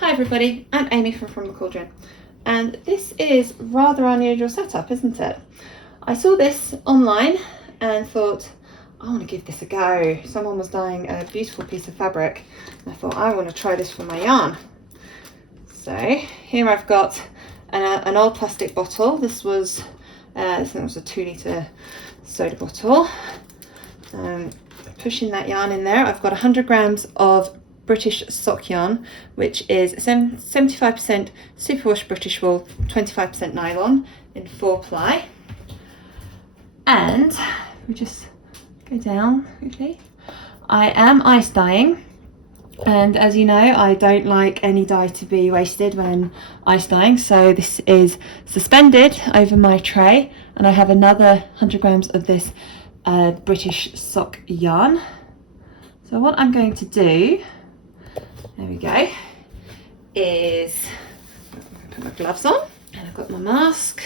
Hi everybody, I'm Amy from the Cauldron, and this is rather unusual setup, isn't it? I saw this online and thought, I want to give this a go. Someone was dyeing a beautiful piece of fabric and I thought, I want to try this for my yarn. So here I've got an old plastic bottle. This was I think it was a 2 litre soda bottle. Pushing that yarn in there, I've got 100 grams of British sock yarn, which is 75% Superwash British wool, 25% nylon in 4-ply. And we just go down quickly. I am ice dyeing, and as you know, I don't like any dye to be wasted when ice dyeing, so this is suspended over my tray, and I have another 100 grams of this British sock yarn. So what I'm going to do, there we go, is put my gloves on, and I've got my mask.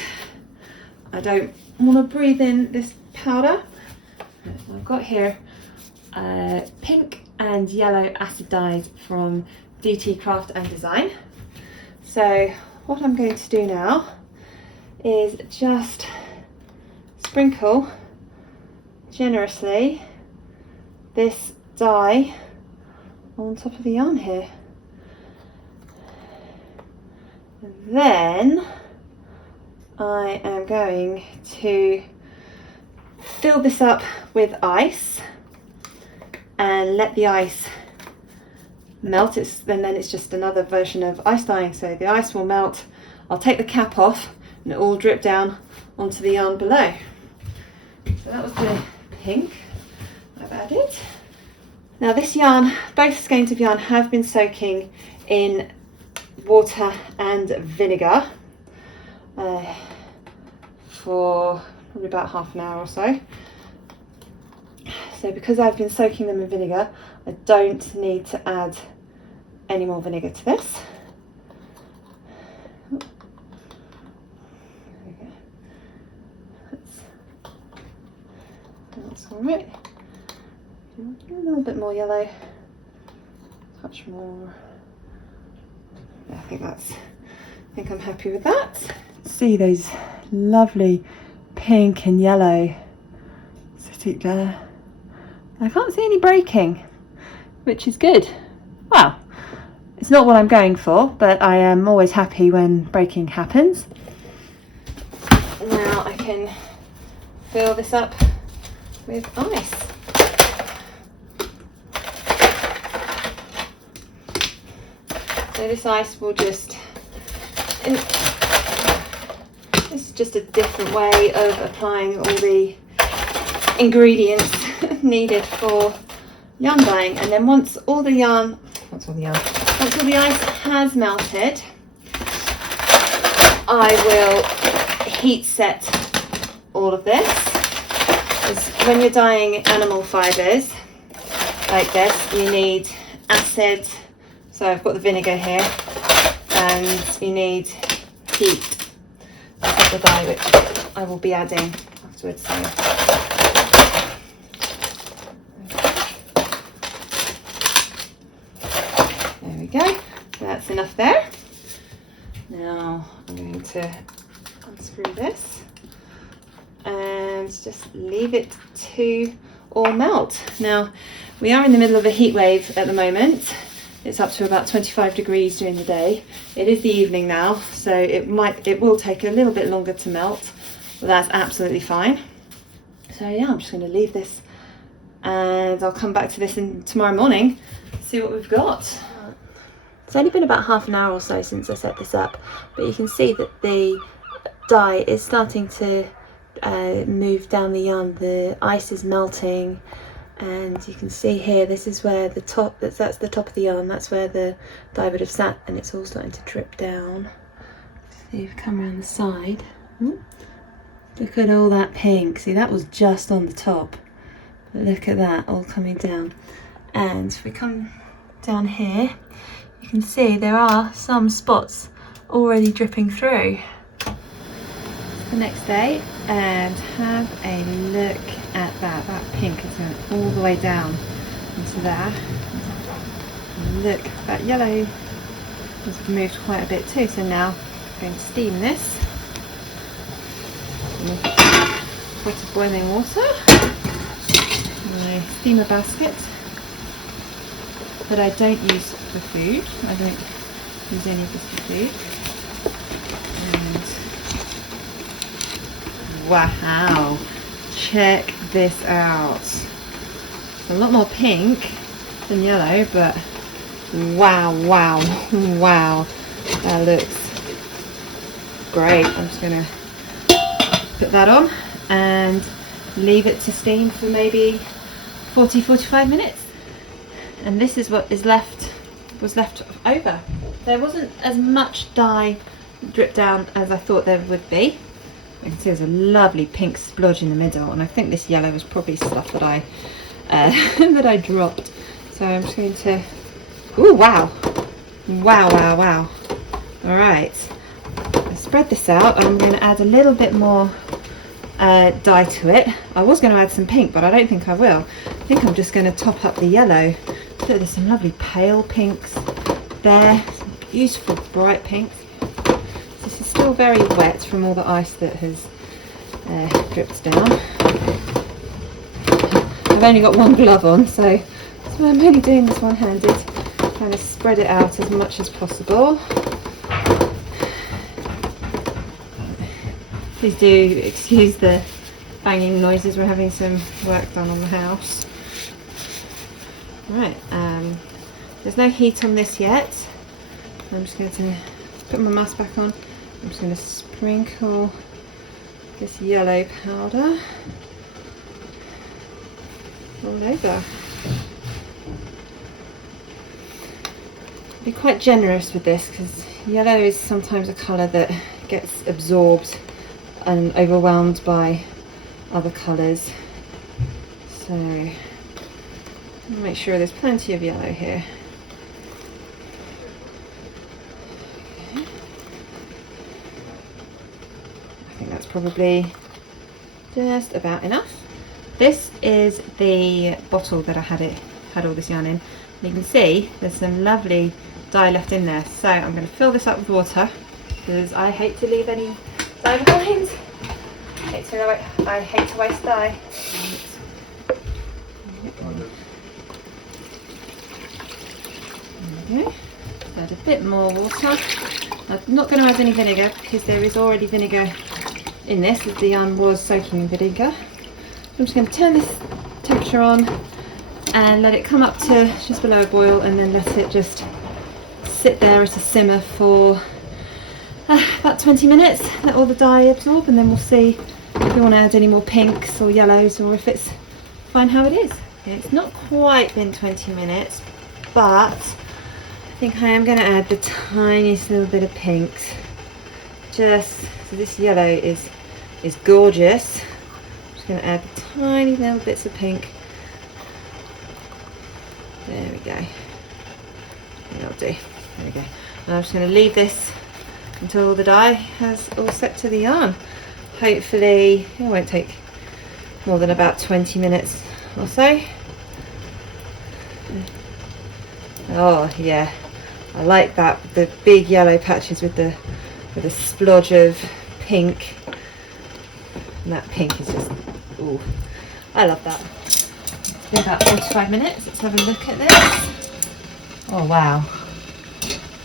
I don't want to breathe in this powder. I've got here pink and yellow acid dyes from DT Craft and Design. So what I'm going to do now is just sprinkle generously this dye on top of the yarn here, and then I am going to fill this up with ice and let the ice melt. And then it's just another version of ice dyeing, so the ice will melt. I'll take the cap off and it will drip down onto the yarn below. So that was the pink I've added. Now this yarn, both skeins of yarn have been soaking in water and vinegar for probably about half an hour or so. So because I've been soaking them in vinegar, I don't need to add any more vinegar to this. That's all right. A little bit more yellow, touch more. I think I'm happy with that. See those lovely pink and yellow sitting there. I can't see any breaking, which is good. Well, it's not what I'm going for, but I am always happy when breaking happens. Now I can fill this up with ice. So this ice will just, this is just a different way of applying all the ingredients needed for yarn dyeing. And then once all the ice has melted, I will heat set all of this. Because when you're dyeing animal fibres like this, you need acid. So I've got the vinegar here, and you need heat of the dye, which I will be adding afterwards. So there we go. So that's enough there. Now I'm going to unscrew this and just leave it to all melt. Now we are in the middle of a heat wave at the moment. It's up to about 25 degrees during the day. It is the evening now, so it will take a little bit longer to melt, but that's absolutely fine. So yeah, I'm just going to leave this, and I'll come back to this tomorrow morning, see what we've got. It's only been about half an hour or so since I set this up, but you can see that the dye is starting to move down the yarn. The ice is melting. And you can see here, this is where the top, that's the top of the yarn, that's where the dye would have sat, and it's all starting to drip down. So you've come around the side. Look at all that pink. See, that was just on the top. But look at that, all coming down. And if we come down here, you can see there are some spots already dripping through. The next day, and have a look at that. That pink is going all the way down into there. Look, that yellow has moved quite a bit too. So now I'm going to steam this. Pot of boiling water, my steamer basket that I don't use for food. I don't use any of this for food. And wow, check this out. It's a lot more pink than yellow, but wow, that looks great. I'm just going to put that on and leave it to steam for maybe 40-45 minutes. And this is what was left over. There wasn't as much dye dripped down as I thought there would be. You can see there's a lovely pink splodge in the middle, and I think this yellow was probably stuff that I that I dropped. So I'm just going to, ooh, wow. All right, I spread this out, and I'm going to add a little bit more dye to it. I was going to add some pink, but I don't think I will. I think I'm just going to top up the yellow. Look, there's some lovely pale pinks there, some beautiful bright pinks. This is still very wet from all the ice that has dripped down. I've only got one glove on, so that's why I'm only doing this one-handed. Kind of spread it out as much as possible. Please do excuse the banging noises, we're having some work done on the house. Right, there's no heat on this yet. I'm just going to put my mask back on. I'm just going to sprinkle this yellow powder all over. Be quite generous with this because yellow is sometimes a colour that gets absorbed and overwhelmed by other colours. So make sure there's plenty of yellow here. Okay. I think that's probably just about enough. This is the bottle that I had all this yarn in. You can see there's some lovely dye left in there, so I'm going to fill this up with water because I hate to leave any dye behind. I hate to waste dye. There we go. Add a bit more water. I'm not going to add any vinegar because there is already vinegar in this, as the yarn was soaking in vinegar. I'm just going to turn this temperature on and let it come up to just below a boil, and then let it just sit there at a simmer for about 20 minutes. Let all the dye absorb, and then we'll see if we want to add any more pinks or yellows, or if it's fine how it is. Okay, it's not quite been 20 minutes, but I think I am going to add the tiniest little bit of pinks. Just so this yellow is gorgeous. I'm just going to add the tiny little bits of pink. There we go. That'll do. There we go. And I'm just going to leave this until all the dye has all set to the yarn. Hopefully it won't take more than about 20 minutes or so. Oh yeah, I like that, the big yellow patches with a splodge of pink. And that pink is just, ooh, I love that. It's been about 45 minutes. Let's have a look at this. Oh wow,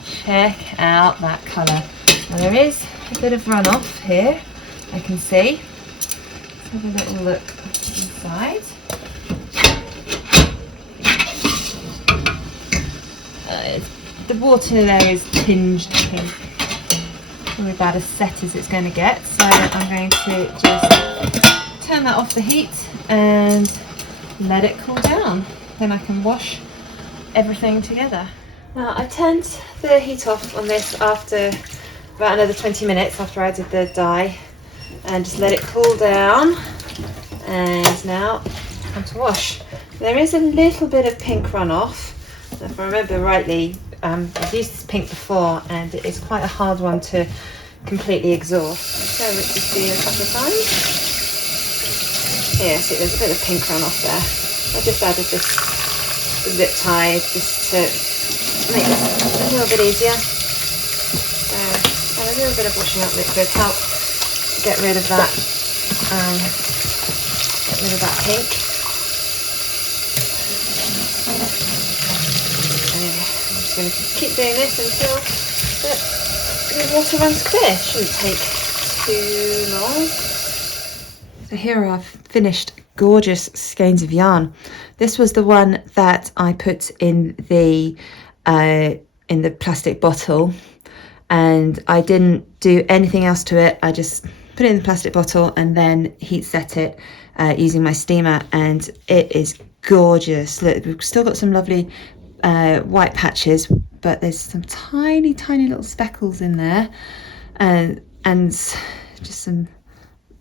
check out that colour. Now there is a bit of runoff here, I can see. Let's have a little look inside. The water there is tinged pink. Probably about as set as it's going to get, so I'm going to just turn that off the heat and let it cool down. Then I can wash everything together. Now I turned the heat off on this after about another 20 minutes after I did the dye, and just let it cool down, and now time to wash. There is a little bit of pink runoff. If I remember rightly, I've used this pink before and it is quite a hard one to completely exhaust. So let's just do it a couple of times. Yeah, see there's a bit of pink runoff there. I just added this zip tie just to make this a little bit easier. So a little bit of washing up liquid help get rid of that pink. I'm just going to keep doing this until the water runs clear. Shouldn't take too long. So here are our finished gorgeous skeins of yarn. This was the one that I put in the plastic bottle, and I didn't do anything else to it. I just put it in the plastic bottle and then heat set it using my steamer, and it is gorgeous. Look, we've still got some lovely white patches, but there's some tiny little speckles in there, and just some,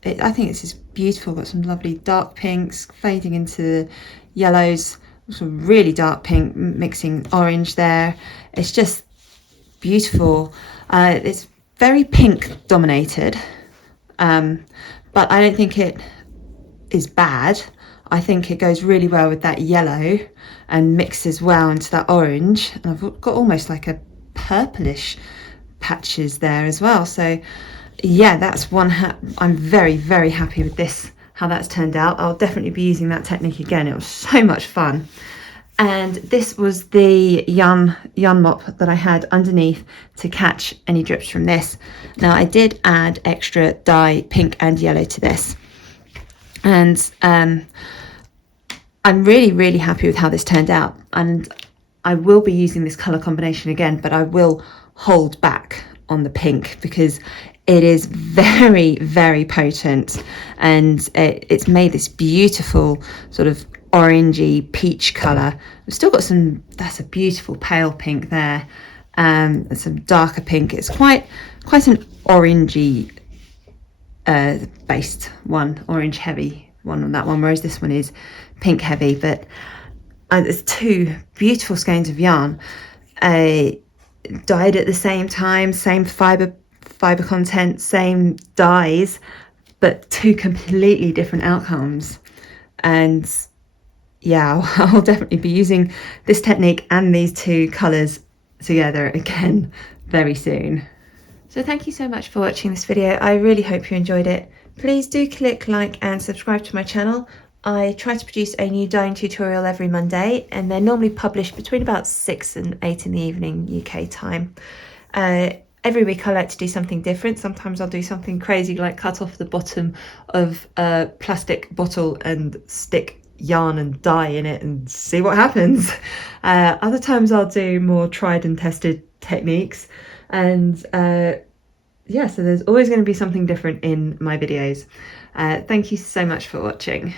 I think it's just beautiful. Got some lovely dark pinks fading into the yellows, some really dark pink mixing orange there. It's just beautiful. It's very pink dominated, but I don't think it is bad. I think it goes really well with that yellow and mixes well into that orange, and I've got almost like a purplish patches there as well. So yeah, that's one I'm very happy with this, how that's turned out. I'll definitely be using that technique again. It was so much fun. And this was the yarn mop that I had underneath to catch any drips from this. Now I did add extra dye, pink and yellow, to this, and I'm really happy with how this turned out, and I will be using this colour combination again, but I will hold back on the pink because it is very potent, and it's made this beautiful sort of orangey peach colour. We've still got some, that's a beautiful pale pink there, and some darker pink. It's quite an orangey based one, orange heavy one on that one, whereas this one is pink heavy. But there's two beautiful skeins of yarn, dyed at the same time, same fibre content, same dyes, but two completely different outcomes. And yeah, I'll definitely be using this technique and these two colours together again very soon. So thank you so much for watching this video. I really hope you enjoyed it. Please do click like and subscribe to my channel. I try to produce a new dyeing tutorial every Monday, and they're normally published between about 6 and 8 in the evening UK time. Every week I like to do something different. Sometimes I'll do something crazy like cut off the bottom of a plastic bottle and stick yarn and dye in it and see what happens. Other times I'll do more tried and tested techniques, and yeah, so there's always going to be something different in my videos. Thank you so much for watching.